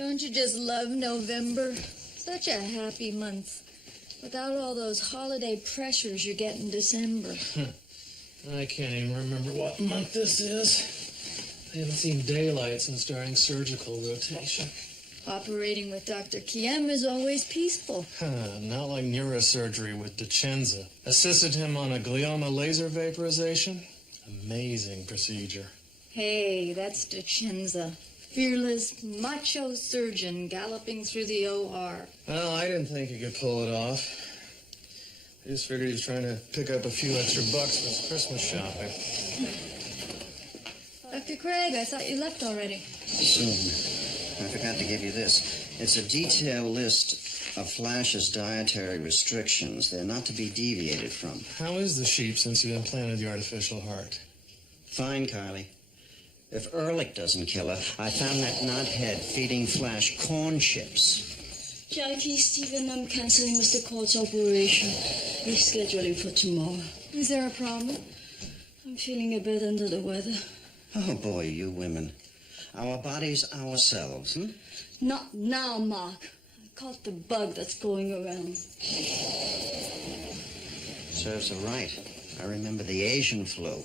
Don't you just love November? Such a happy month. Without all those holiday pressures you get in December. I can't even remember what month this is. I haven't seen daylight since starting surgical rotation. Operating with Dr. Kiem is always peaceful. Not like neurosurgery with DeCenza. Assisted him on a glioma laser vaporization. Amazing procedure. Hey, that's DeCenza. Fearless, macho surgeon galloping through the OR. Well, I didn't think he could pull it off. I just figured he was trying to pick up a few extra bucks for his Christmas shopping. Dr. Craig, I thought you left already. Soon. I forgot to give you this. It's a detailed list of Flash's dietary restrictions. They're not to be deviated from. How is the sheep since you implanted the artificial heart? Fine, Kylie. If Ehrlich doesn't kill her, I found that knothead feeding Flash corn chips. Jackie, Stephen, I'm canceling Mr. Court's operation. Rescheduling for tomorrow. Is there a problem? I'm feeling a bit under the weather. Oh, boy, you women. Our bodies, ourselves, hmm? Not now, Mark. I caught the bug that's going around. Serves her right. I remember the Asian flu.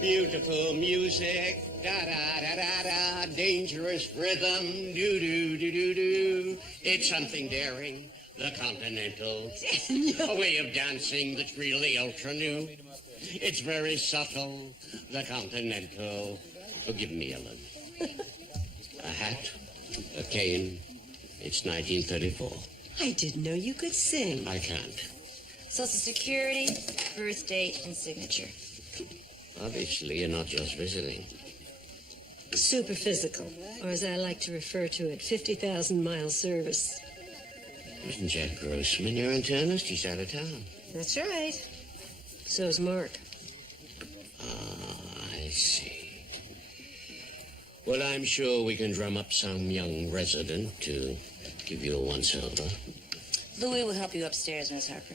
Beautiful music, da-da-da-da-da, dangerous rhythm, do-do-do-do-do. It's something daring, the Continental. A way of dancing that's really ultra-new. It's very subtle, the Continental. Forgive me, Ellen. A hat, a cane, it's 1934. I didn't know you could sing. I can't. Social Security, birth date, and signature. Obviously, you're not just visiting. Super physical, or as I like to refer to it, 50,000-mile service. Isn't Jack Grossman your internist? He's out of town. That's right. So's Mark. Ah, I see. Well, I'm sure we can drum up some young resident to give you a once-over. Louis will help you upstairs, Miss Harper.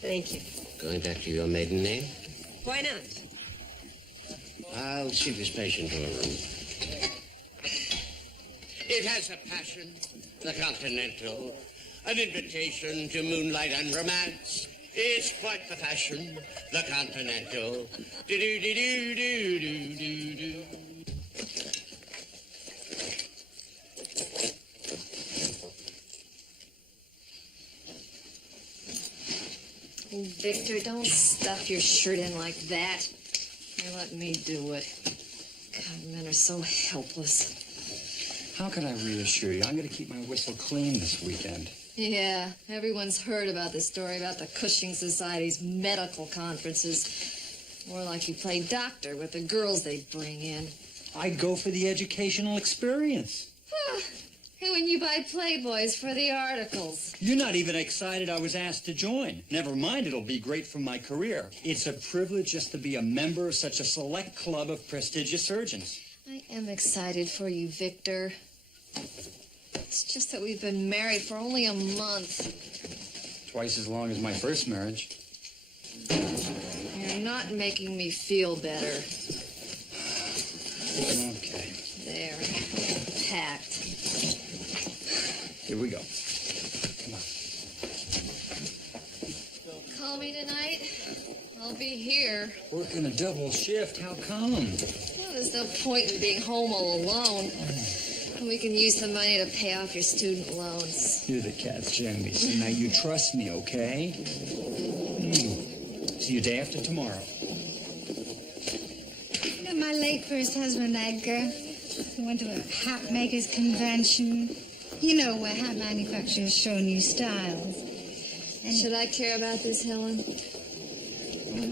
Thank you. Going back to your maiden name? Why not? I'll see this patient to a room. It has a passion, the Continental, an invitation to moonlight and romance. It's quite the fashion, the Continental. Do-do-do-do-do-do-do-do. Victor, don't stuff your shirt in like that. Here, let me do it. God, men are so helpless. How can I reassure you? I'm going to keep my whistle clean this weekend. Yeah, everyone's heard about this story about the Cushing Society's medical conferences. More like you play doctor with the girls they bring in. I go for the educational experience. And when you buy Playboys for the articles. You're not even excited I was asked to join. Never mind, it'll be great for my career. It's a privilege just to be a member of such a select club of prestigious surgeons. I am excited for you, Victor. It's just that we've been married for only a month. Twice as long as my first marriage. You're not making me feel better. Okay. There. Packed. Here we go. Come on. Call me tonight. I'll be here. Working a double shift. How come? Well, there's no point in being home all alone. We can use the money to pay off your student loans. You're the cat's Jamie. So now you trust me, okay? See you day after tomorrow. You know, my late first husband, Edgar, we went to a hat makers convention. You know, where hat manufacturers show new styles. And should I care about this, Helen?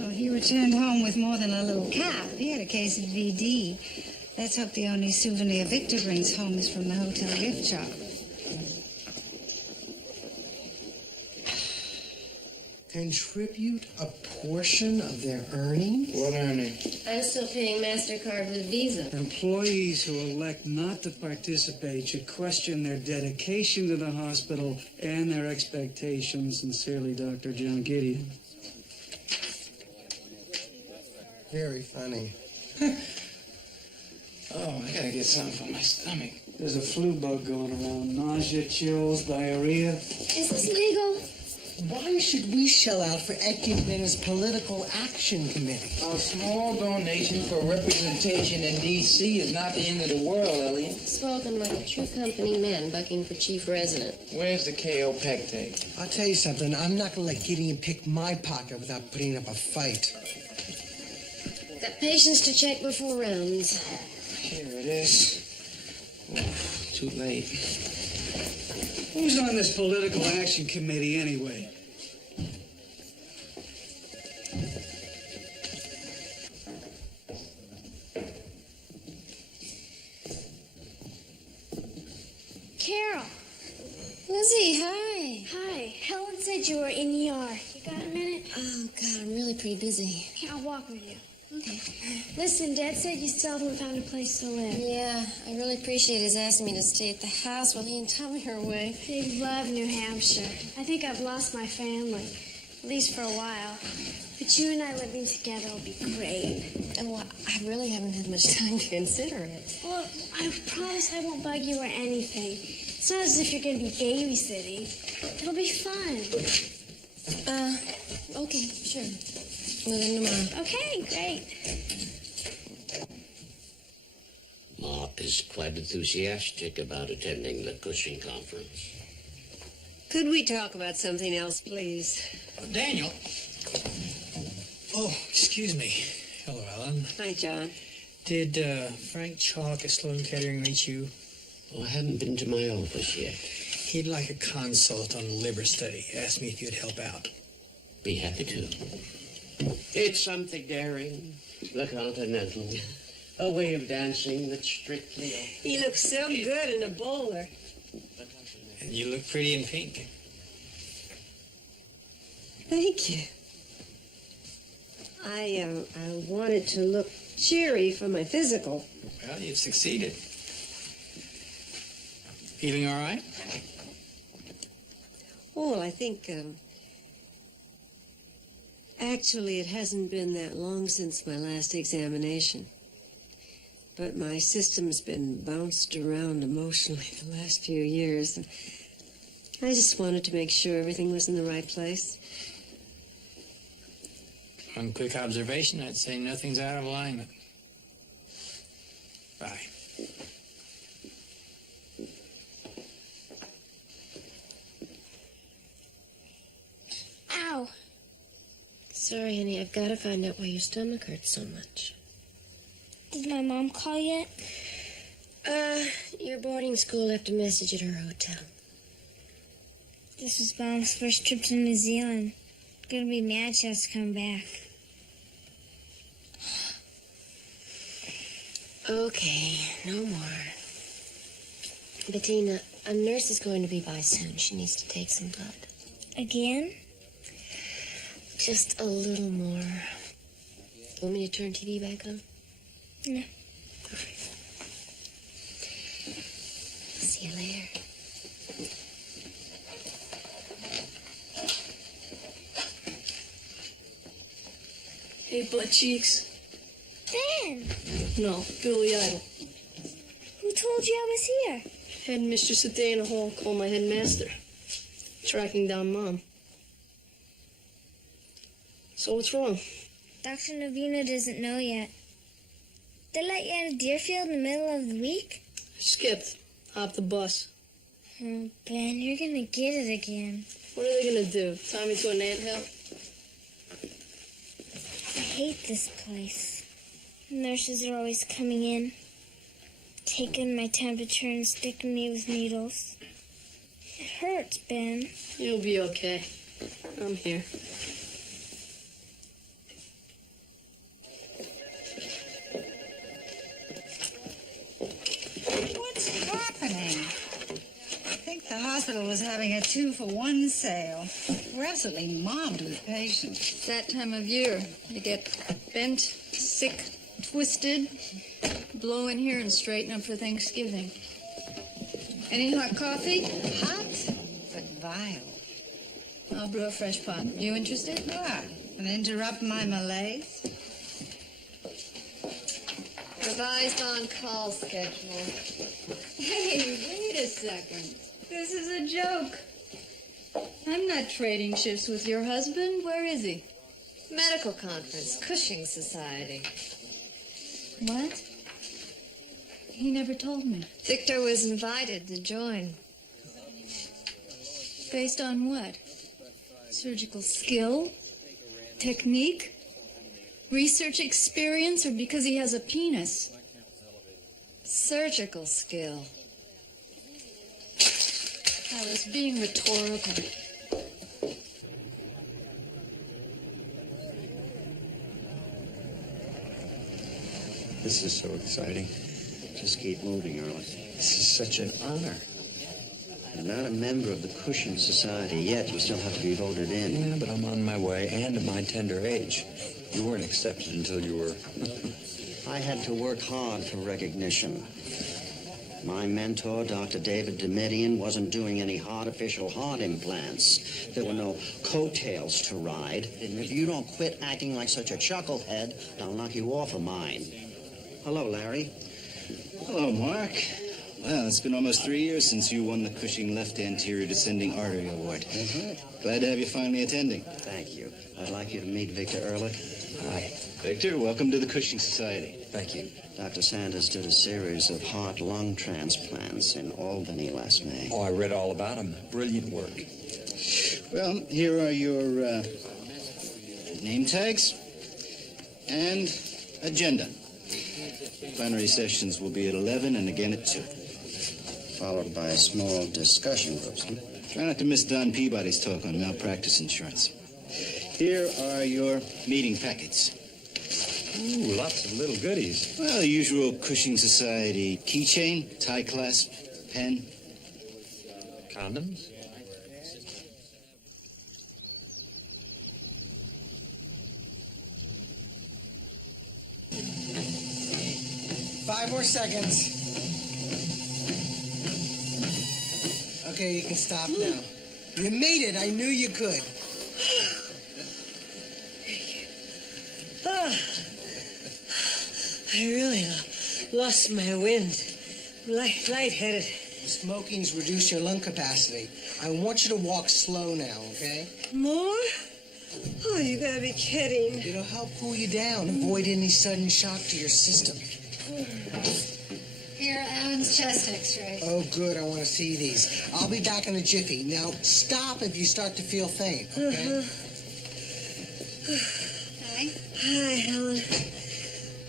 Well, he returned home with more than a little cap. He had a case of VD. Let's hope the only souvenir Victor brings home is from the hotel gift shop. Contribute a portion of their earnings? What earning? I'm still paying MasterCard with Visa. Employees who elect not to participate should question their dedication to the hospital and their expectations. Sincerely, Dr. John Gideon. Very funny. Oh, I gotta get something for my stomach. There's a flu bug going around. Nausea, chills, diarrhea. Is this legal? Why should we shell out for Ecumena's Political Action Committee? A small donation for representation in D.C. is not the end of the world, Elliot. Spoken like a true company man bucking for chief resident. Where's the KO pectate? I'll tell you something. I'm not going to let Gideon pick my pocket without putting up a fight. Got patients to check before rounds. Here it is. Oh, too late. Who's on this political action committee anyway? Carol. Lizzie, hi. Hi. Helen said you were in ER. You got a minute? Oh, God, I'm really pretty busy. Okay, I'll walk with you. Okay. Listen, Dad said you still haven't found a place to live. Yeah, I really appreciate his asking me to stay at the house while he and Tommy are away. They love New Hampshire. I think I've lost my family, at least for a while. But you and I living together will be great. Oh, well, I really haven't had much time to consider it. Well, I promise I won't bug you or anything. It's not as if you're going to be babysitting. It'll be fun. Okay, sure. Move in tomorrow. Okay, great. Ma is quite enthusiastic about attending the Cushing conference. Could we talk about something else, please? Daniel. Oh, excuse me. Hello, Ellen. Hi, John. Did Frank Chalk at Sloan Kettering reach you? Oh, I haven't been to my office yet. He'd like a consult on the liver study. Asked me if you'd help out. Be happy to. It's something daring, the Continental. A way of dancing that's strictly... He looks so good in a bowler. And you look pretty in pink. Thank you. I wanted to look cheery for my physical. Well, you've succeeded. Feeling all right? Oh, well, I think, actually, it hasn't been that long since my last examination. But my system's been bounced around emotionally the last few years. And I just wanted to make sure everything was in the right place. On quick observation, I'd say nothing's out of alignment. Bye. Ow. Sorry, honey, I've got to find out why your stomach hurts so much. Did my mom call yet? Your boarding school left a message at her hotel. This was Mom's first trip to New Zealand. Gonna be mad she has to come back. Okay, no more. Bettina, a nurse is going to be by soon. She needs to take some blood. Again? Just a little more. Want me to turn TV back on? No. See you later. Hey, butt cheeks. Ben! No, Billy Idol. Who told you I was here? Headmistress at Day in the Hall called my headmaster. Tracking down Mom. So what's wrong? Dr. Novena doesn't know yet. They let you out of Deerfield in the middle of the week? Skipped. Hopped the bus. Oh, Ben, you're gonna get it again. What are they gonna do? Tie me to an anthill? I hate this place. Nurses are always coming in, taking my temperature and sticking me with needles. It hurts, Ben. You'll be okay. I'm here. What's happening? I think the hospital was having a 2-for-1 sale. We're absolutely mobbed with patients. It's that time of year. You get bent, sick, twisted. Blow in here and straighten up for Thanksgiving. Any hot coffee? Hot, but vile. I'll brew a fresh pot. You interested? What? And interrupt my malaise? Revised on-call schedule. Hey, wait a second. This is a joke. I'm not trading shifts with your husband. Where is he? Medical conference, Cushing Society. What? He never told me. Victor was invited to join. Based on what? Surgical skill? Technique? Research experience, or because he has a penis? Surgical skill. I was being rhetorical. This is so exciting. Just keep moving, Earl. This is such an honor. You're not a member of the Cushing Society yet. You still have to be voted in. Yeah, but I'm on my way, and at my tender age. You weren't accepted until you were. I had to work hard for recognition. My mentor, Dr. David Demedian, wasn't doing any artificial heart implants. There were no coattails to ride. And if you don't quit acting like such a chucklehead, I'll knock you off of mine. Hello, Larry. Hello, Mark. Well, it's been almost 3 years since you won the Cushing Left Anterior Descending Artery Award. Glad to have you finally attending. Thank you. I'd like you to meet Victor Ehrlich. Hi. Victor, welcome to the Cushing Society. Thank you. Dr. Sanders did a series of heart-lung transplants in Albany last May. Oh, I read all about him. Brilliant work. Well, here are your name tags and agenda. Plenary sessions will be at 11 and again at 2. Followed by small discussion groups. Try not to miss Don Peabody's talk on malpractice insurance. Here are your meeting packets. Ooh, lots of little goodies. Well, the usual Cushing Society keychain, tie clasp, pen. Condoms? Five more seconds. Okay, you can stop now. You made it. I knew you could. I really lost my wind. Lightheaded. Smoking's reduced your lung capacity. I want you to walk slow now, okay? More? Oh, you gotta be kidding. It'll help cool you down, avoid any sudden shock to your system. Here, Alan's chest x-ray. Oh, good. I want to see these. I'll be back in a jiffy. Now, stop if you start to feel faint, okay? Hi. Hi, Helen.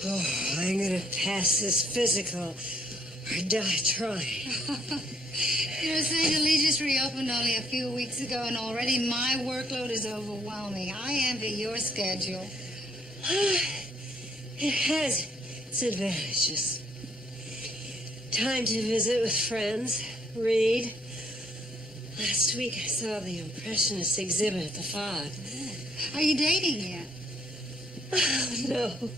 Oh, I'm going to pass this physical or die trying. St. Lee just reopened only a few weeks ago, and already my workload is overwhelming. I envy your schedule. It has its advantages. Time to visit with friends, read. Last week I saw the Impressionist exhibit at the Fog. Are you dating yet? Oh, no.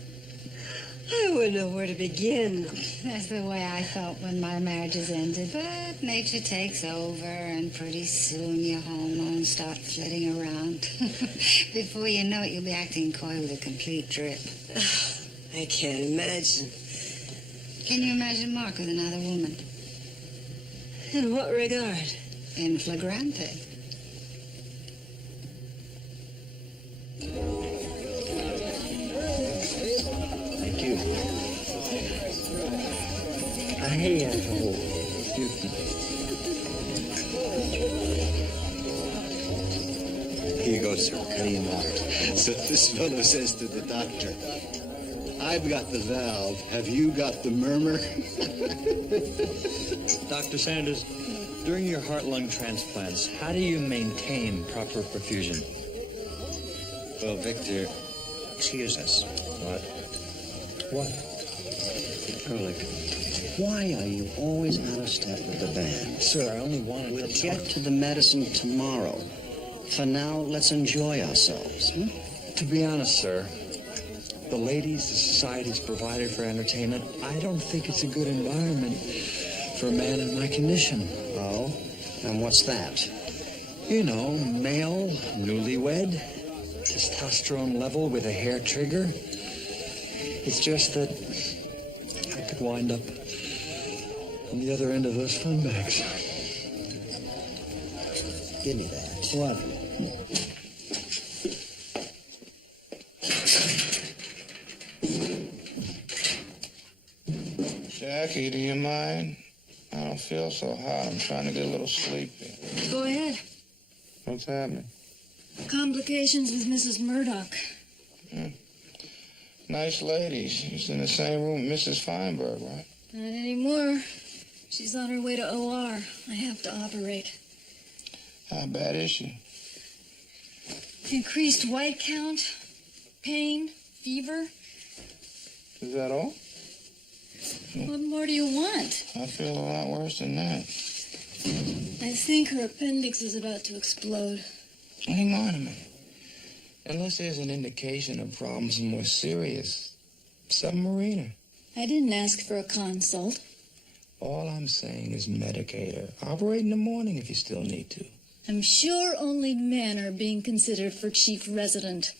I wouldn't know where to begin. That's the way I felt when my marriages ended. But nature takes over, and pretty soon your hormones start flitting around. Before you know it, you'll be acting coy with a complete drip. I can't imagine. Can you imagine Mark with another woman? In what regard? In flagrante. Thank you. Here you go, sir. Cutting water. So this fellow says to the doctor, I've got the valve. Have you got the murmur? Dr. Sanders, during your heart-lung transplants, how do you maintain proper perfusion? Well, Victor, excuse us. What? Ehrlich, why are you always out of step with the band? Sir, I only wanted We'll to get to the medicine tomorrow. For now, let's enjoy ourselves. To be honest, sir, the ladies the society's provided for entertainment, I don't think it's a good environment for a man in my condition. Oh? And what's that? You know, male, newlywed, testosterone level with a hair trigger. It's just that I could wind up on the other end of those fun bags. Give me that. What? Jackie, do you mind? I don't feel so hot. I'm trying to get a little sleepy. Go ahead. What's happening? Complications with Mrs. Murdoch. Nice lady. She's in the same room with Mrs. Feinberg, right? Not anymore. She's on her way to OR. I have to operate. How bad is she? Increased white count, pain, fever. Is that all? What more do you want? I feel a lot worse than that. I think her appendix is about to explode. Hang on a minute. Unless there's an indication of problems more serious, submarine her. I didn't ask for a consult. All I'm saying is medicate her. Operate in the morning if you still need to. I'm sure only men are being considered for chief resident.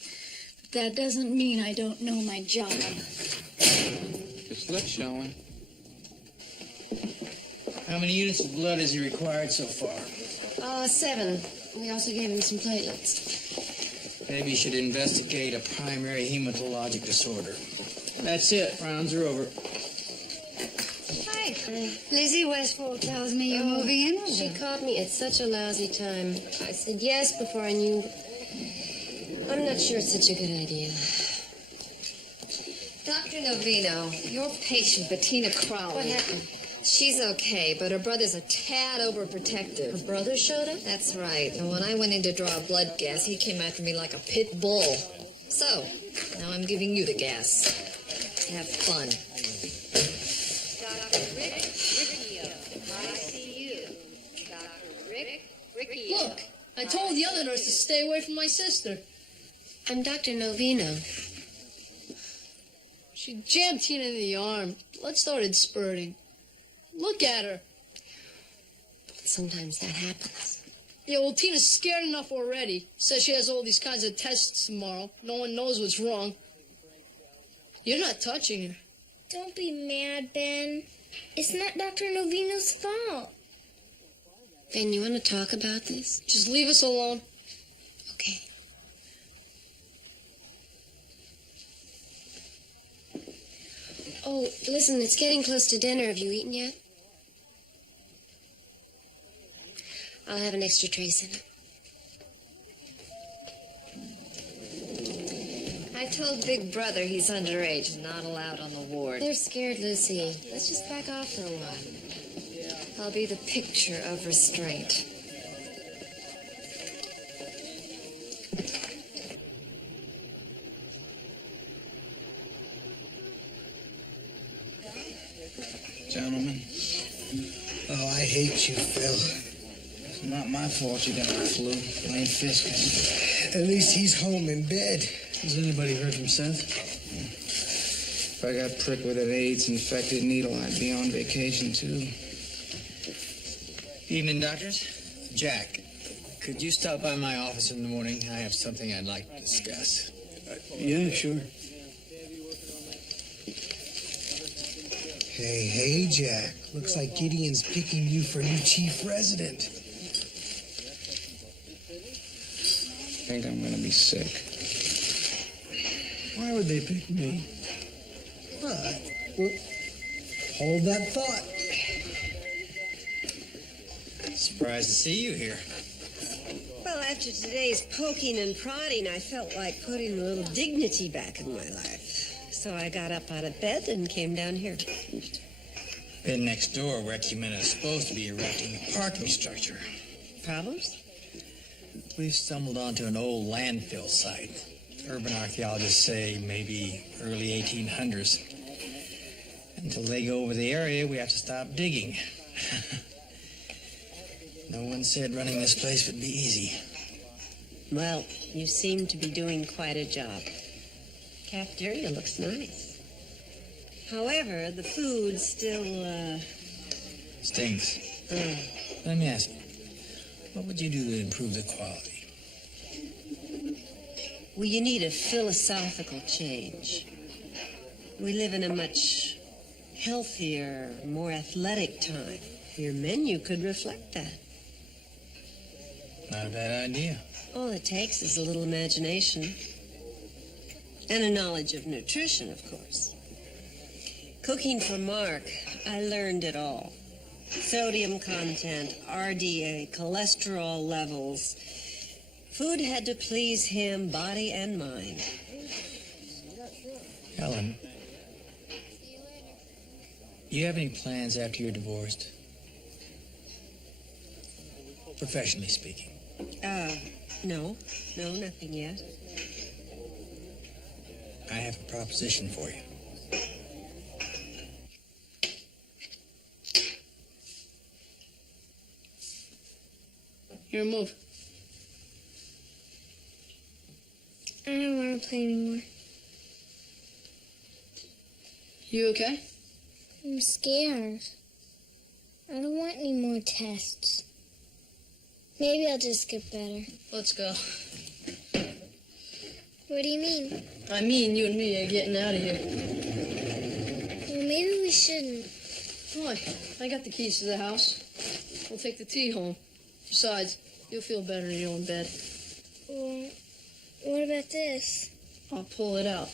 But that doesn't mean I don't know my job. The slip's showing. How many units of blood has he required so far? 7. We also gave him some platelets. Maybe you should investigate a primary hematologic disorder. That's it. Rounds are over. Hi. Lizzie Westfall tells me you're moving in with She her. caught me at such a lousy time. I said yes before I knew. I'm not sure it's such a good idea. Dr. Novino, your patient, Bettina Crowley. What happened? She's okay, but her brother's a tad overprotective. Her brother showed up? That's right. And when I went in to draw a blood gas, he came after me like a pit bull. So, now I'm giving you the gas. Have fun. Dr. Rick Riccio, ICU. Dr. Rick Riccio. Look, I told the other nurse to stay away from my sister. I'm Dr. Novino. She jammed Tina in the arm. Blood started spurting. Look at her. Sometimes that happens. Yeah, well, Tina's scared enough already. Says she has all these kinds of tests tomorrow. No one knows what's wrong. You're not touching her. Don't be mad, Ben. It's not Dr. Novino's fault. Ben, you want to talk about this? Just leave us alone. Okay. Oh, listen, it's getting close to dinner. Have you eaten yet? I'll have an extra trace in it. I told Big Brother he's underage and not allowed on the ward. They're scared, Lucy. Let's just back off for a while. I'll be the picture of restraint. Gentlemen. Oh, I hate you, Phil. It's not my fault you got the flu. Plain Fisk. At least he's home in bed. Has anybody heard from Seth? If I got pricked with an AIDS-infected needle, I'd be on vacation, too. Evening, doctors. Jack, could you stop by my office in the morning? I have something I'd like to discuss. Yeah, sure. Hey, Jack. Looks like Gideon's picking you for new chief resident. I think I'm gonna be sick. Why would they pick me? Well, hold that thought. Surprised to see you here. Well, after today's poking and prodding, I felt like putting a little dignity back in my life. So I got up out of bed and came down here. Been next door where Ecumena is supposed to be erecting a parking structure. Problems? We've stumbled onto an old landfill site. Urban archaeologists say maybe early 1800s. Until they go over the area, we have to stop digging. No one said running this place would be easy. Well, you seem to be doing quite a job. Cafeteria looks nice. However, the food still, Stinks. Let me ask you, what would you do to improve the quality? Well, you need a philosophical change. We live in a much healthier, more athletic time. Your menu could reflect that. Not a bad idea. All it takes is a little imagination. And a knowledge of nutrition, of course. Cooking for Mark, I learned it all. Sodium content, RDA, cholesterol levels. Food had to please him, body and mind. Helen, you have any plans after you're divorced? Professionally speaking. No, nothing yet. I have a proposition for you. Here, move. I don't want to play anymore. You okay? I'm scared. I don't want any more tests. Maybe I'll just get better. Let's go. What do you mean? I mean, you and me are getting out of here. Well, maybe we shouldn't. Why? I got the keys to the house. We'll take the tea home. Besides, you'll feel better in your own bed. Well, what about this? I'll pull it out.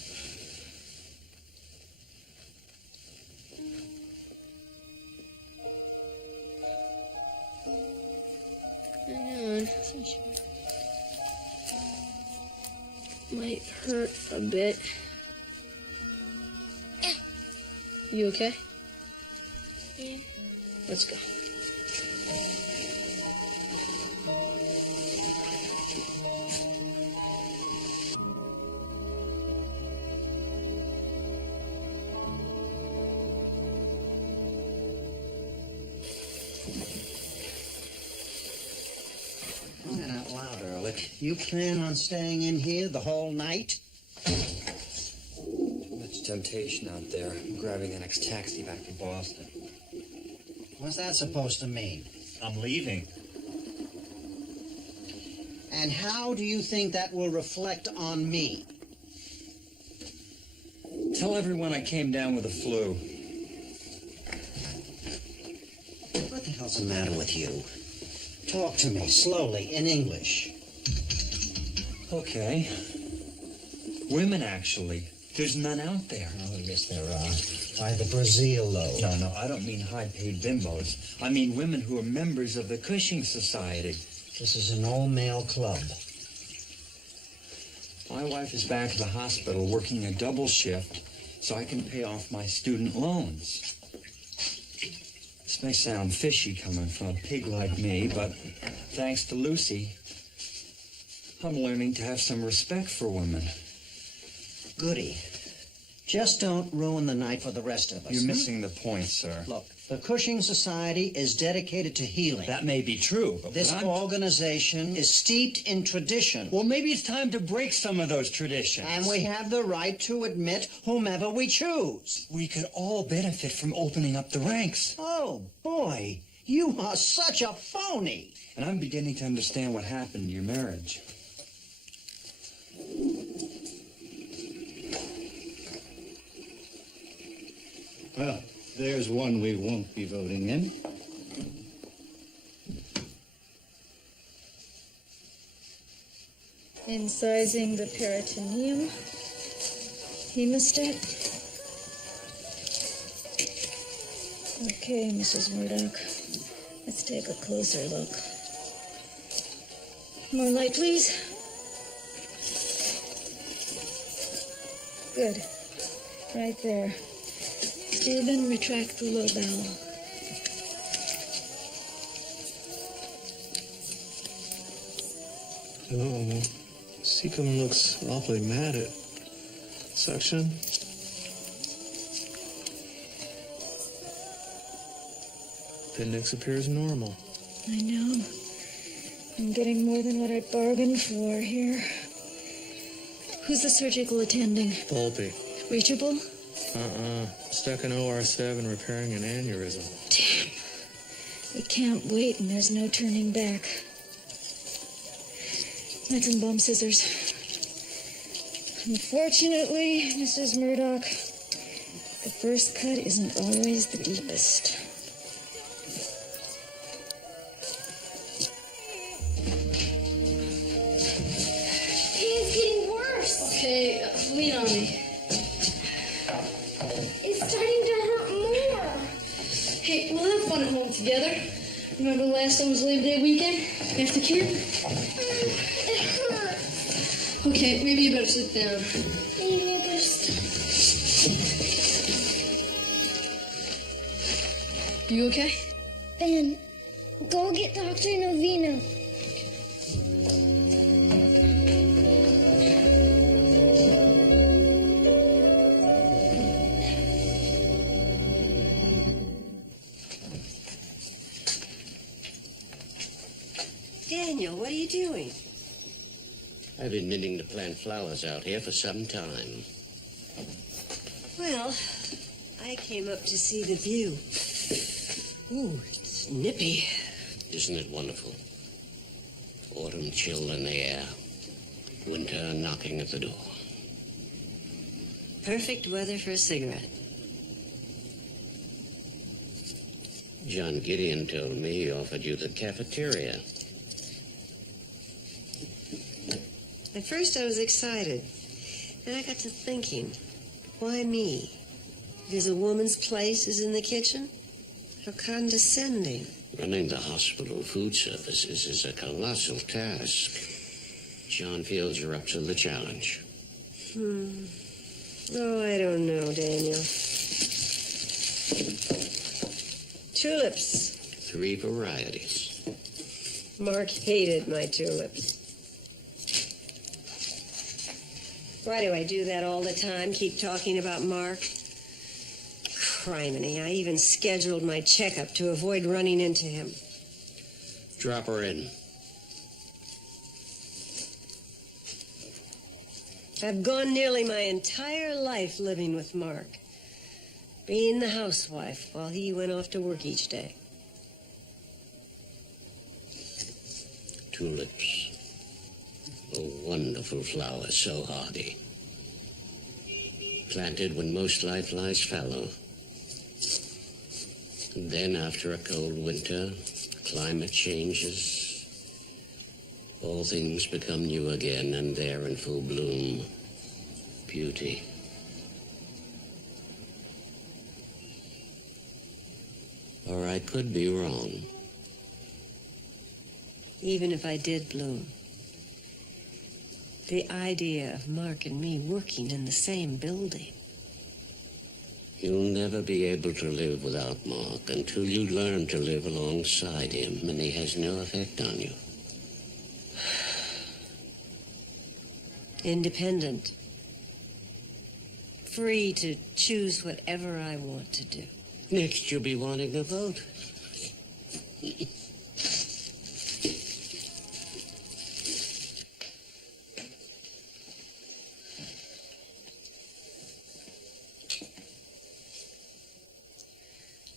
Hang on. Might hurt a bit. You okay? Yeah. Let's go. Crying out loud, Ehrlich. You plan on staying in here the whole night? Too much temptation out there. I'm grabbing the next taxi back to Boston. What's that supposed to mean? I'm leaving. And how do you think that will reflect on me? Tell everyone I came down with the flu. What the hell's the matter with you? Talk to me slowly in English. Okay. Women, actually. There's none out there. Oh, yes, there are. By the Brazil load. No, I don't mean high-paid bimbos. I mean women who are members of the Cushing Society. This is an all-male club. My wife is back at the hospital working a double shift so I can pay off my student loans. This may sound fishy coming from a pig like me, but thanks to Lucy, I'm learning to have some respect for women. Goody. Just don't ruin the night for the rest of us. You're missing the point, sir. Look, the Cushing Society is dedicated to healing. That may be true, but this organization is steeped in tradition. Well, maybe it's time to break some of those traditions. And we have the right to admit whomever we choose. We could all benefit from opening up the ranks. Oh, boy, you are such a phony. And I'm beginning to understand what happened in your marriage. Well, there's one we won't be voting in. Incising the peritoneum, hemostat. Okay, Mrs. Murdoch, let's take a closer look. More light, please. Good. Right there. Steuben, retract the low bowel. Oh, cecum looks awfully matted. Suction. Appendix appears normal. I know. I'm getting more than what I bargained for here. Who's the surgical attending? Volpe. Reachable? Stuck in OR7 repairing an aneurysm. Damn. We can't wait and there's no turning back. That's some bum scissors. Unfortunately, Mrs. Murdoch, the first cut isn't always the deepest. It's getting worse. Okay, lean on me. It's starting to hurt more. Hey, we'll have fun at home together. Remember last time was Labor Day weekend? After camp? It hurts. Okay, maybe you better sit down. Maybe I better stop. You okay? Ben, go get Dr. Novino. Daniel, what are you doing? I've been meaning to plant flowers out here for some time. Well, I came up to see the view. Ooh, it's nippy. Isn't it wonderful? Autumn chill in the air. Winter knocking at the door. Perfect weather for a cigarette. John Gideon told me he offered you the cafeteria. At first I was excited. Then I got to thinking, why me? Because a woman's place is in the kitchen? How condescending. Running the hospital food services is a colossal task. John feels you're up to the challenge. Oh, I don't know, Daniel. Tulips. 3 varieties. Mark hated my tulips. Why do I do that all the time? Keep talking about Mark? Criminy, I even scheduled my checkup to avoid running into him. Drop her in. I've gone nearly my entire life living with Mark, being the housewife while he went off to work each day. Tulips. A wonderful flower, so hardy. Planted when most life lies fallow. And then after a cold winter, climate changes. All things become new again, and there in full bloom, beauty. Or I could be wrong. Even if I did bloom, The idea of Mark and me working in the same building. You'll never be able to live without Mark until you learn to live alongside him, and he has no effect on you. Independent. Free to choose whatever I want to do. Next, you'll be wanting to vote.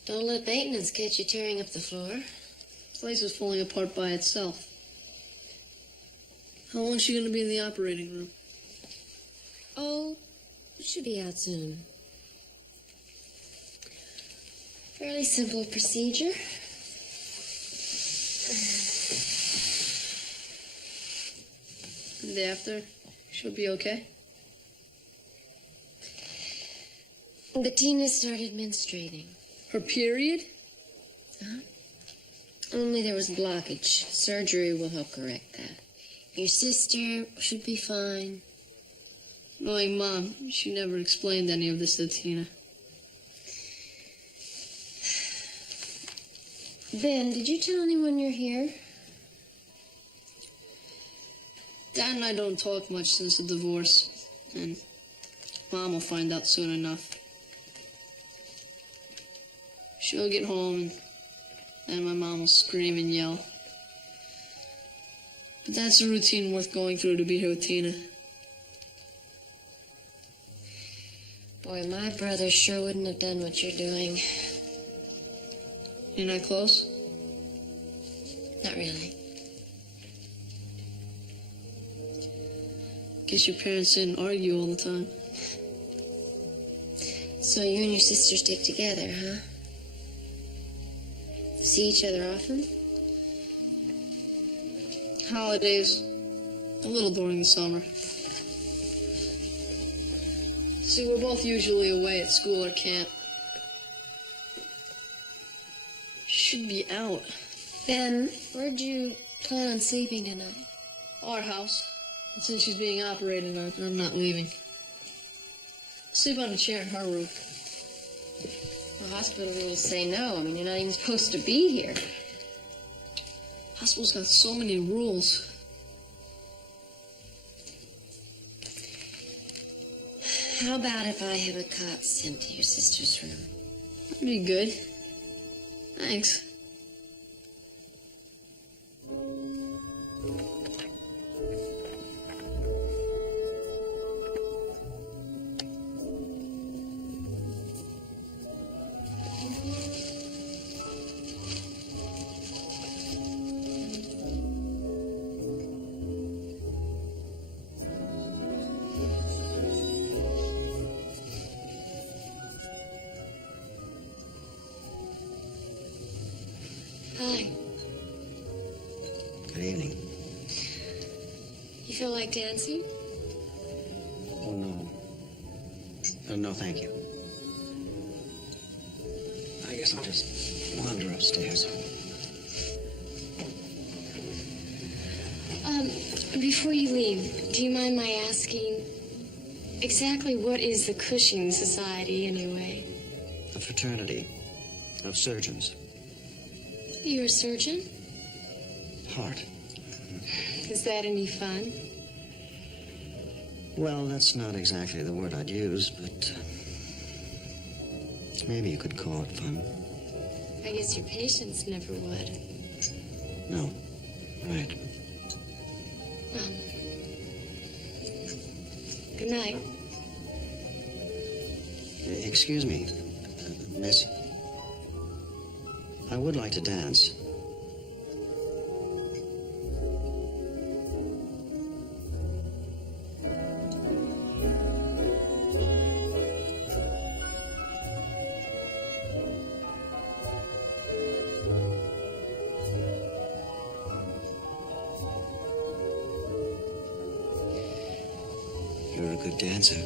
Don't let maintenance catch you tearing up the floor. The place is falling apart by itself. How long is she going to be in the operating room? Oh, it should be out soon. Fairly simple procedure. And after, she'll be okay? Bettina started menstruating. Her period? Huh? Only there was blockage. Surgery will help correct that. Your sister should be fine. Knowing Mom, she never explained any of this to Tina. Ben, did you tell anyone you're here? Dad and I don't talk much since the divorce, and Mom will find out soon enough. She'll get home, and my mom will scream and yell. But that's a routine worth going through to be here with Tina. Boy, my brother sure wouldn't have done what you're doing. You're not close? Not really. Guess your parents didn't argue all the time. So you and your sister stick together, huh? See each other often? Holidays, a little during the summer. See, we're both usually away at school or camp. Should be out. Ben, where'd you plan on sleeping tonight? Our house. And since she's being operated on, I'm not leaving. Sleep on a chair in her room. The hospital rules say no. I mean, you're not even supposed to be here. Hospital's got so many rules. How about if I have a cot sent to your sister's room? That'd be good. Thanks. Hi. Good evening. You feel like dancing? Oh, no. No, thank you. I guess I'll just wander upstairs. Before you leave, do you mind my asking exactly what is the Cushing Society anyway? A fraternity of surgeons. You're a surgeon? Heart. Is that any fun? Well, that's not exactly the word I'd use, but maybe you could call it fun. I guess your patients never would. No. Right. Good night. Excuse me, miss. I would like to dance. You're a good dancer.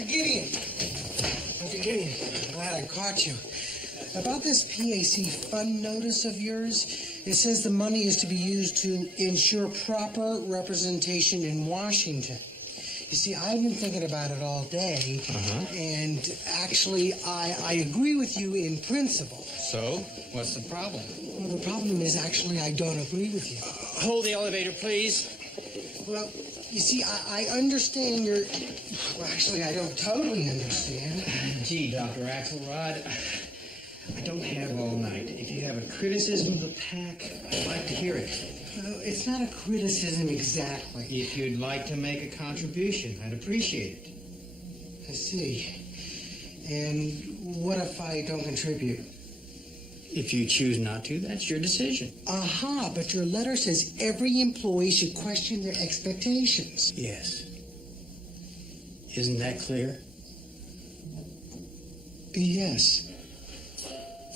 Dr. Gideon. Dr. Gideon, glad I caught you. About this PAC fund notice of yours, it says the money is to be used to ensure proper representation in Washington. You see, I've been thinking about it all day, and actually, I agree with you in principle. So, what's the problem? Well, the problem is actually I don't agree with you. Hold the elevator, please. Well, you see, I understand your... Well, actually, I don't totally understand. Gee, Dr. Axelrod, I don't have all night. If you have a criticism of the pack, I'd like to hear it. It's not a criticism exactly. If you'd like to make a contribution, I'd appreciate it. I see. And what if I don't contribute? If you choose not to, that's your decision. Aha, but your letter says every employee should question their expectations. Yes. Isn't that clear? Yes.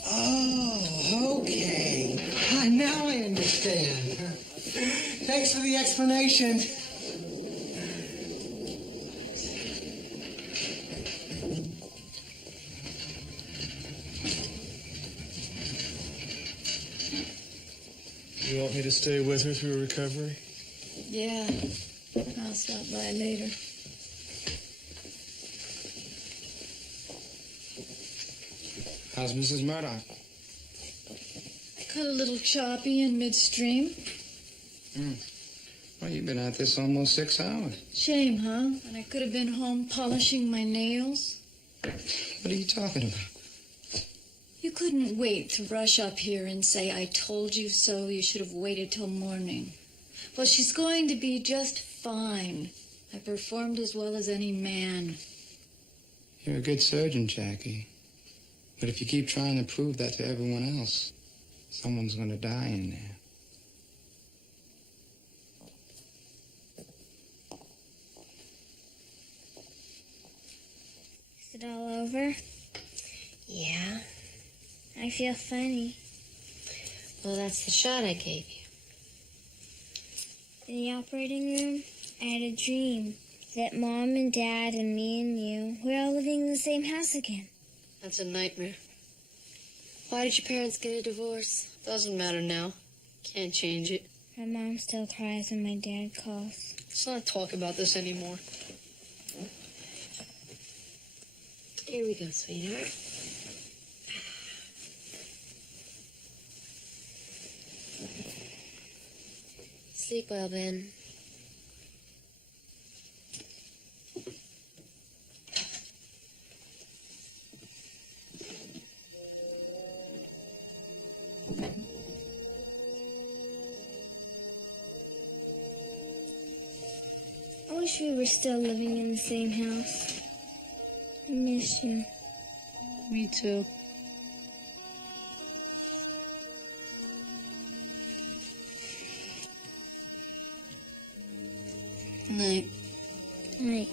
Oh, okay. Now I understand. Thanks for the explanation. You want me to stay with her through recovery? Yeah, I'll stop by later. How's Mrs. Murdoch? Got a little choppy in midstream. Well, you've been at this almost 6 hours. Shame, huh? And I could have been home polishing my nails. What are you talking about? You couldn't wait to rush up here and say, I told you so. You should have waited till morning. Well, she's going to be just fine. I performed as well as any man. You're a good surgeon, Jackie. But if you keep trying to prove that to everyone else, someone's going to die in there. Is it all over? Yeah. I feel funny. Well, that's the shot I gave you. In the operating room, I had a dream that Mom and Dad and me and you, we're all living in the same house again. That's a nightmare. Why did your parents get a divorce? Doesn't matter now. Can't change it. My mom still cries when my dad calls. Let's not talk about this anymore. Here we go, sweetheart. Sleep well, Ben. I wish we were still living in the same house. I miss you. Me too. Night. Night.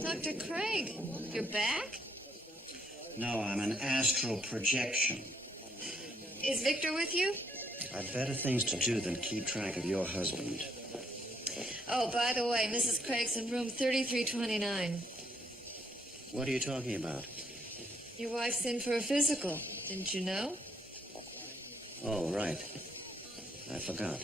Dr. Craig, you're back? No, I'm an astral projection. Is Victor with you? I've better things to do than keep track of your husband. Oh, by the way, Mrs. Craig's in room 3329. What are you talking about? Your wife's in for a physical. Didn't you know? Oh, right. I forgot.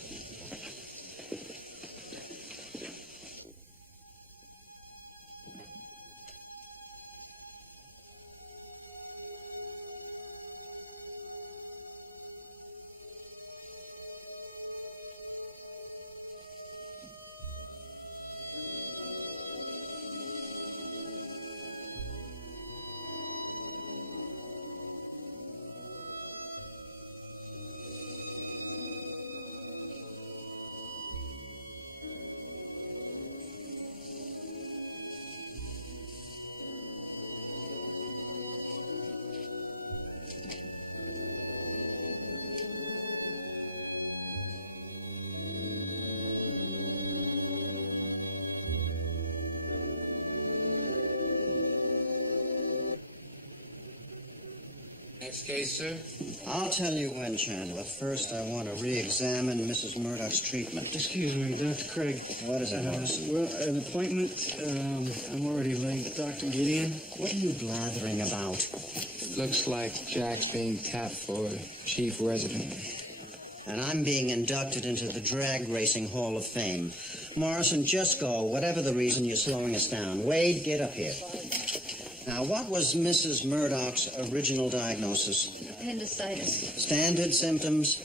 Next case, sir. I'll tell you when, Chandler. First, I want to re-examine Mrs. Murdoch's treatment. Excuse me, Dr. Craig. What is it, Morrison? Well, an appointment. I'm already late. Dr. Gideon? What are you blathering about? Looks like Jack's being tapped for chief resident. And I'm being inducted into the Drag Racing Hall of Fame. Morrison, just go, whatever the reason you're slowing us down. Wade, get up here. Now, what was Mrs. Murdoch's original diagnosis? Appendicitis. Standard symptoms?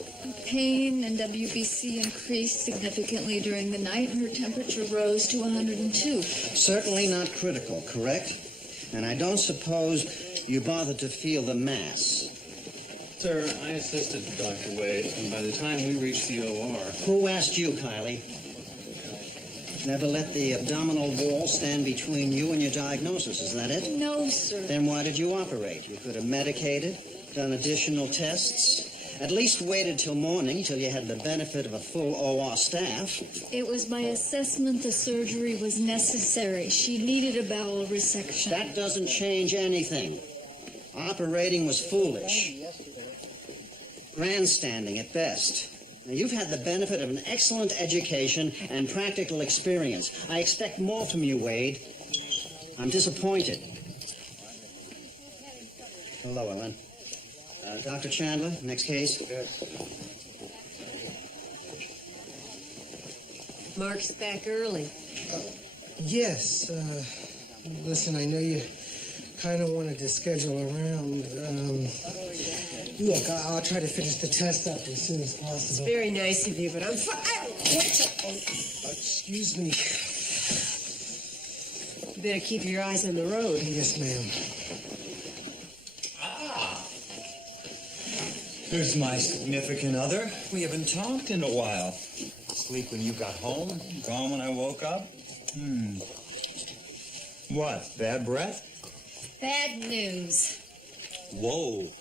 Pain and WBC increased significantly during the night. Her temperature rose to 102. Certainly not critical, correct? And I don't suppose you bothered to feel the mass. Sir, I assisted Dr. Wade, and by the time we reached the OR... Who asked you, Kylie? Never let the abdominal wall stand between you and your diagnosis, is that it? No, sir. Then why did you operate? You could have medicated, done additional tests, at least waited till morning, till you had the benefit of a full OR staff. It was my assessment the surgery was necessary. She needed a bowel resection. That doesn't change anything. Operating was foolish. Grandstanding at best. Now, you've had the benefit of an excellent education and practical experience. I expect more from you, Wade. I'm disappointed. Hello, Ellen. Dr. Chandler, next case. Yes. Mark's back early. Yes. Listen, I know you kind of wanted to schedule around. Look, I'll try to finish the test up as soon as possible. It's very nice of you, but I'm excuse me. You better keep your eyes on the road. Yes, ma'am. There's my significant other. We haven't talked in a while. Sleep when you got home, gone when I woke up. What, bad breath? Bad news. Whoa.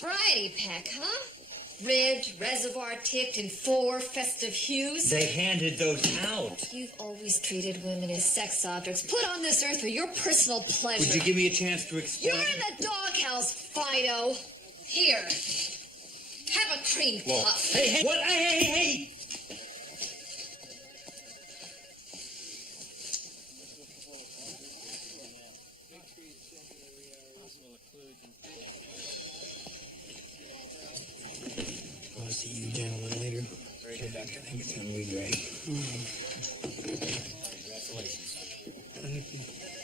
Variety pack, huh? Red, reservoir tipped in 4 festive hues. They handed those out. You've always treated women as sex objects put on this earth for your personal pleasure. Would you give me a chance to explain? You're in the doghouse, Fido. Here. Have a cream Whoa. puff. Hey, what? Hey! I'll see you gentlemen later. Very good, Doctor. I think it's going to be great. Congratulations. Thank you.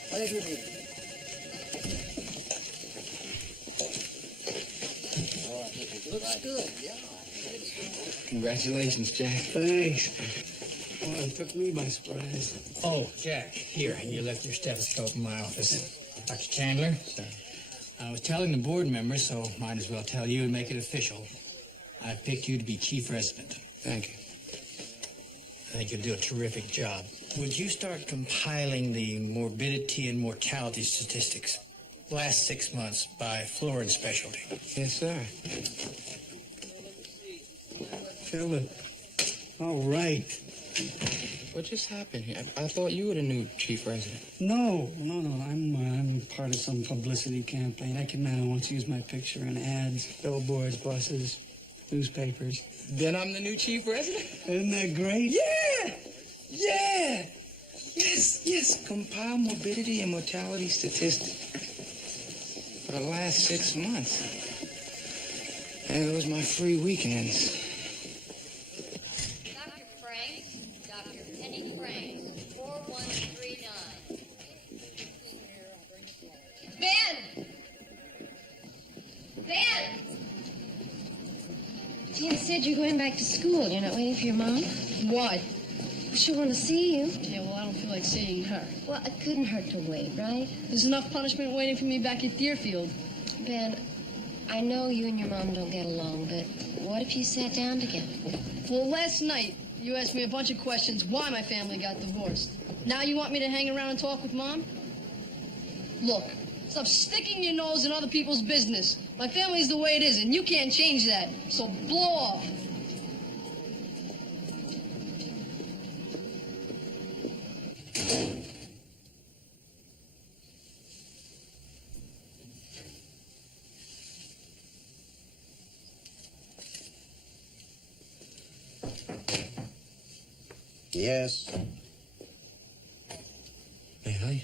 Pleasure meeting you. Looks good. Congratulations, Jack. Thanks. Well, it took me by surprise. Oh, Jack, here. You left your stethoscope in my office. Dr. Chandler? Sir. I was telling the board members, so might as well tell you and make it official. I've picked you to be chief resident. Thank you. I think you'll do a terrific job. Would you start compiling the morbidity and mortality statistics last 6 months by floor and specialty? Yes, sir. Philip. All right. What just happened here? I thought you were the new chief resident. No. I'm part of some publicity campaign. I can now once use my picture in ads, billboards, buses, newspapers. Then I'm the new chief resident? Isn't that great? Yeah! Yes. Compile morbidity and mortality statistics for the last 6 months. And those my free weekends. Dr. Franks, Dr. Penny Franks, 4139. Ben! Jan said you're going back to school. You're not waiting for your mom? Why? She'll want to see you. Yeah, well, I don't feel like seeing her. Well, it couldn't hurt to wait, right? There's enough punishment waiting for me back at Deerfield. Ben, I know you and your mom don't get along, but what if you sat down together? Well, last night, you asked me a bunch of questions why my family got divorced. Now you want me to hang around and talk with Mom? Look, stop sticking your nose in other people's business. My family's the way it is, and you can't change that. So blow off. Yes. Hey,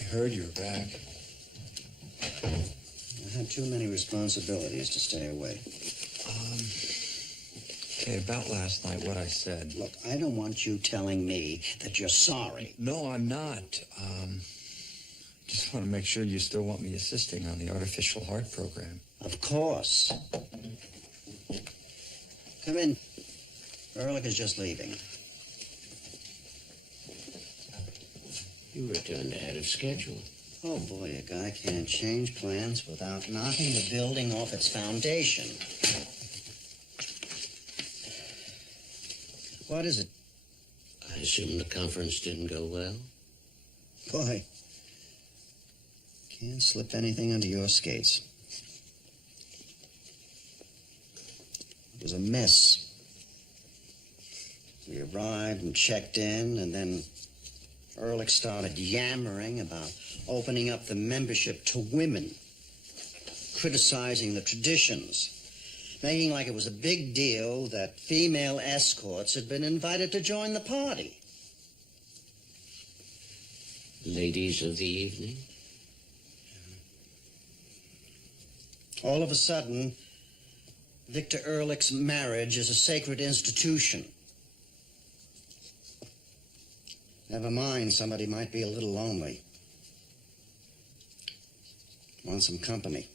I heard you were back. I had too many responsibilities to stay away. Okay, about last night, what I said. Look, I don't want you telling me that you're sorry. No, I'm not. Just want to make sure you still want me assisting on the artificial heart program. Of course. Come in. Ehrlich is just leaving. You returned ahead of schedule. Oh, boy, a guy can't change plans without knocking the building off its foundation. What is it? I assume the conference didn't go well? Boy, can't slip anything under your skates. It was a mess. We arrived and checked in, and then Ehrlich started yammering about opening up the membership to women, criticizing the traditions, making like it was a big deal that female escorts had been invited to join the party. Ladies of the evening? All of a sudden, Victor Ehrlich's marriage is a sacred institution. Never mind, somebody might be a little lonely. Want some company.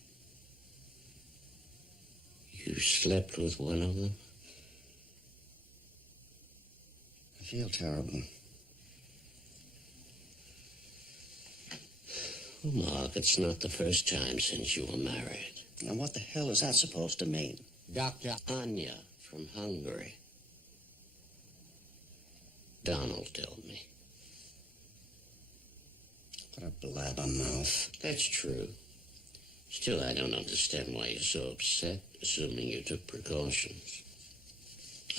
You slept with one of them? I feel terrible. Oh, Mark, it's not the first time since you were married. Now, what the hell is that supposed to mean? Dr. Anya from Hungary. Donald told me. What a blabbermouth. That's true. Still, I don't understand why you're so upset, assuming you took precautions.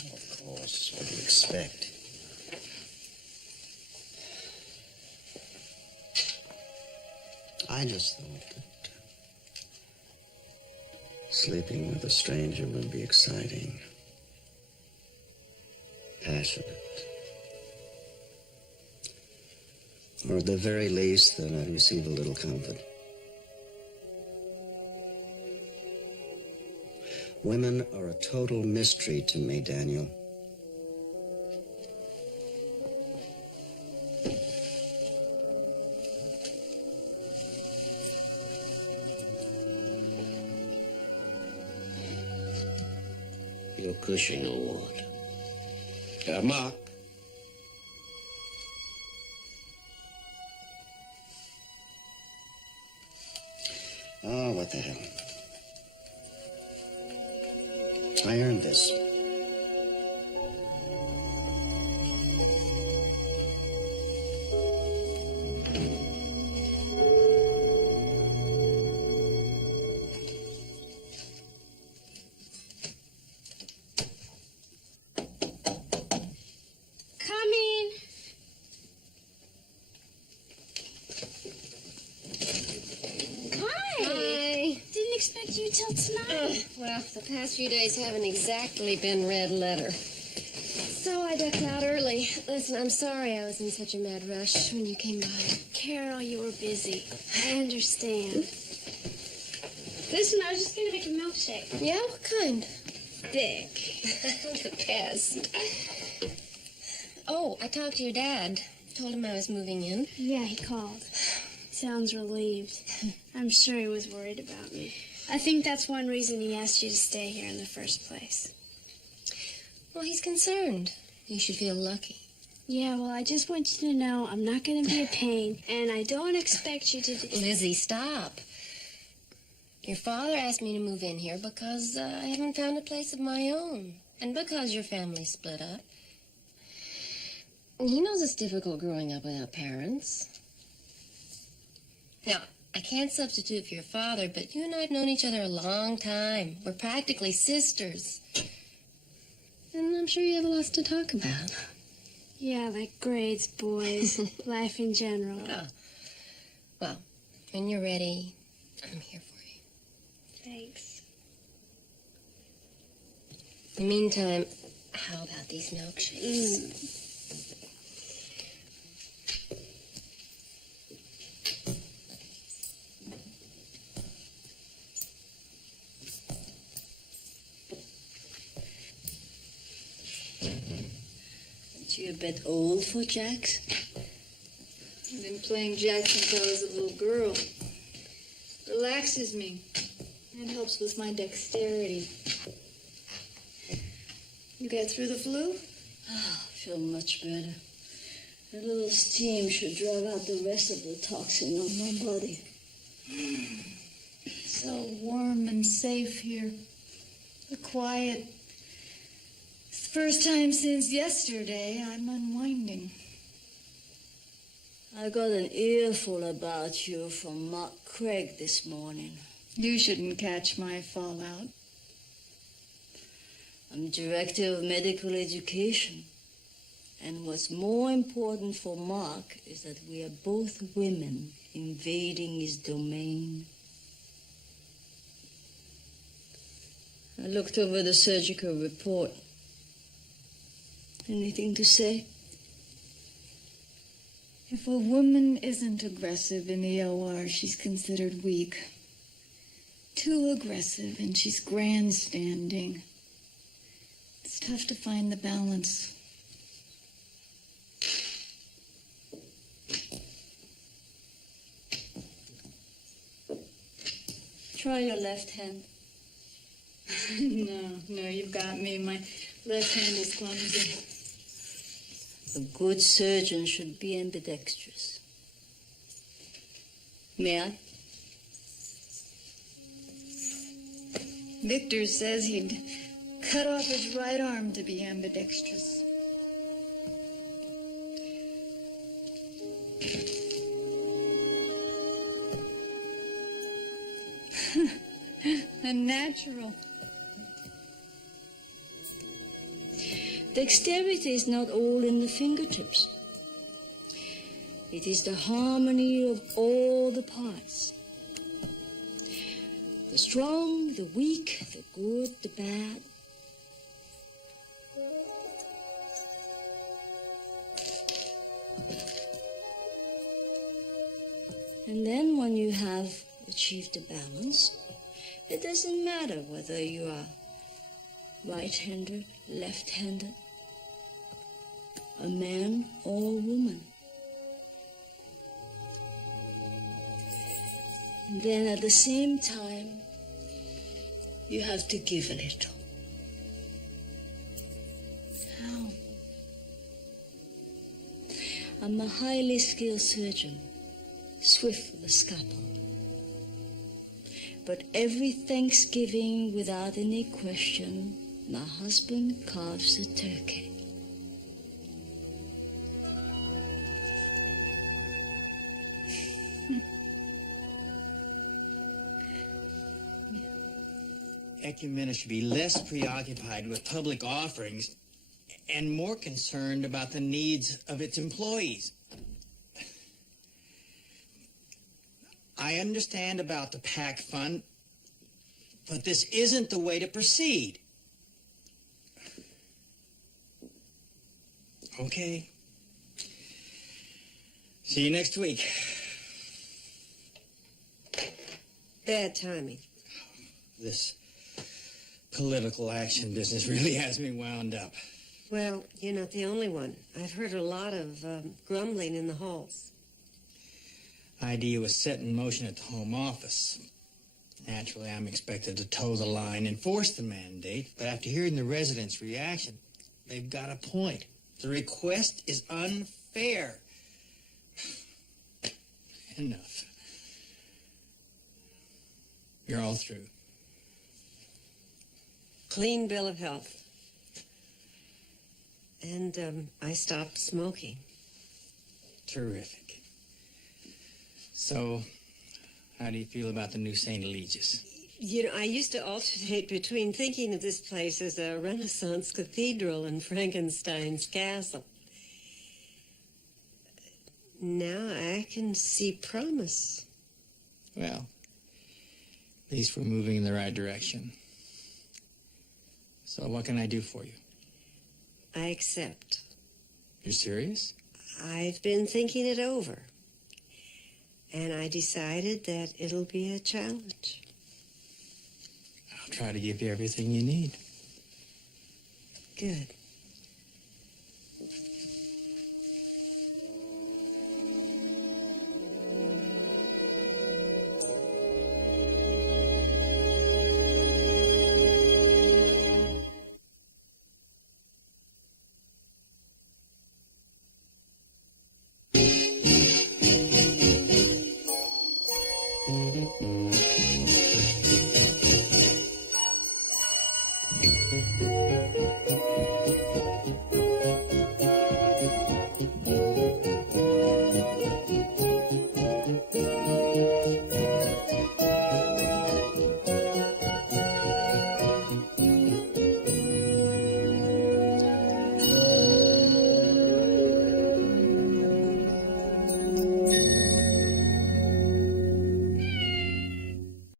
Oh, of course. What do you expect? I just thought that sleeping with a stranger would be exciting, passionate, or at the very least that I'd receive a little comfort. Women are a total mystery to me, Daniel. Your Cushing Award. Mark. Oh, what the hell. I earned this. Coming. Hi. Didn't expect you till tonight. Well, the past few days haven't exactly been red letter. So I ducked out early. Listen, I'm sorry I was in such a mad rush when you came by. Carol, you were busy. I understand. Listen, I was just gonna make a milkshake. Yeah, what kind? Big. The best. Oh, I talked to your dad. Told him I was moving in. Yeah, he called. Sounds relieved. I'm sure he was worried about me. I think that's one reason he asked you to stay here in the first place. Well, he's concerned. You should feel lucky. Yeah, well, I just want you to know I'm not going to be a pain, and I don't expect you to... Lizzie, stop. Your father asked me to move in here because I haven't found a place of my own, and because your family's split up. He knows it's difficult growing up without parents. Now, I can't substitute for your father, but you and I have known each other a long time. We're practically sisters. And I'm sure you have lots to talk about. Yeah, like grades, boys, life in general. Oh. Well, when you're ready, I'm here for you. Thanks. In the meantime, How about these milkshakes? Aren't you a bit old for jacks? I've been playing jacks since I was a little girl. Relaxes me. It helps with my dexterity. You got through the flu? Oh, I feel much better. A little steam should drive out the rest of the toxin on my body. So warm and safe here. The quiet. It's the first time since yesterday I'm unwinding. I got an earful about you from Mark Craig this morning. You shouldn't catch my fallout. I'm director of medical education. And what's more important for Mark is that we are both women invading his domain. I looked over the surgical report. Anything to say? If a woman isn't aggressive in the OR, she's considered weak. Too aggressive and she's grandstanding. It's tough to find the balance. Try your left hand. No, you've got me. My left hand is clumsy. A good surgeon should be ambidextrous. May I? Victor says he'd cut off his right arm to be ambidextrous. A natural. Dexterity is not all in the fingertips. It is the harmony of all the parts. The strong, the weak, the good, the bad. And then when you have achieved a balance, it doesn't matter whether you are right-handed, left-handed, a man or a woman. And then at the same time, you have to give a little. How? I'm a highly skilled surgeon, swift with the scalpel. But every Thanksgiving, without any question, my husband carves a turkey. Ecumena should be less preoccupied with public offerings and more concerned about the needs of its employees. I understand about the PAC fund, but this isn't the way to proceed. Okay. See you next week. Bad timing. This political action business really has me wound up. Well, you're not the only one. I've heard a lot of grumbling in the halls. Idea was set in motion at the Home Office. Naturally, I'm expected to toe the line and force the mandate, but after hearing the residents' reaction, they've got a point. The request is unfair. Enough. You're all through. Clean bill of health. And I stopped smoking. Terrific. So, how do you feel about the new St. Eligius? You know, I used to alternate between thinking of this place as a Renaissance cathedral and Frankenstein's castle. Now I can see promise. Well, at least we're moving in the right direction. So what can I do for you? I accept. You're serious? I've been thinking it over. And I decided that it'll be a challenge. I'll try to give you everything you need. Good.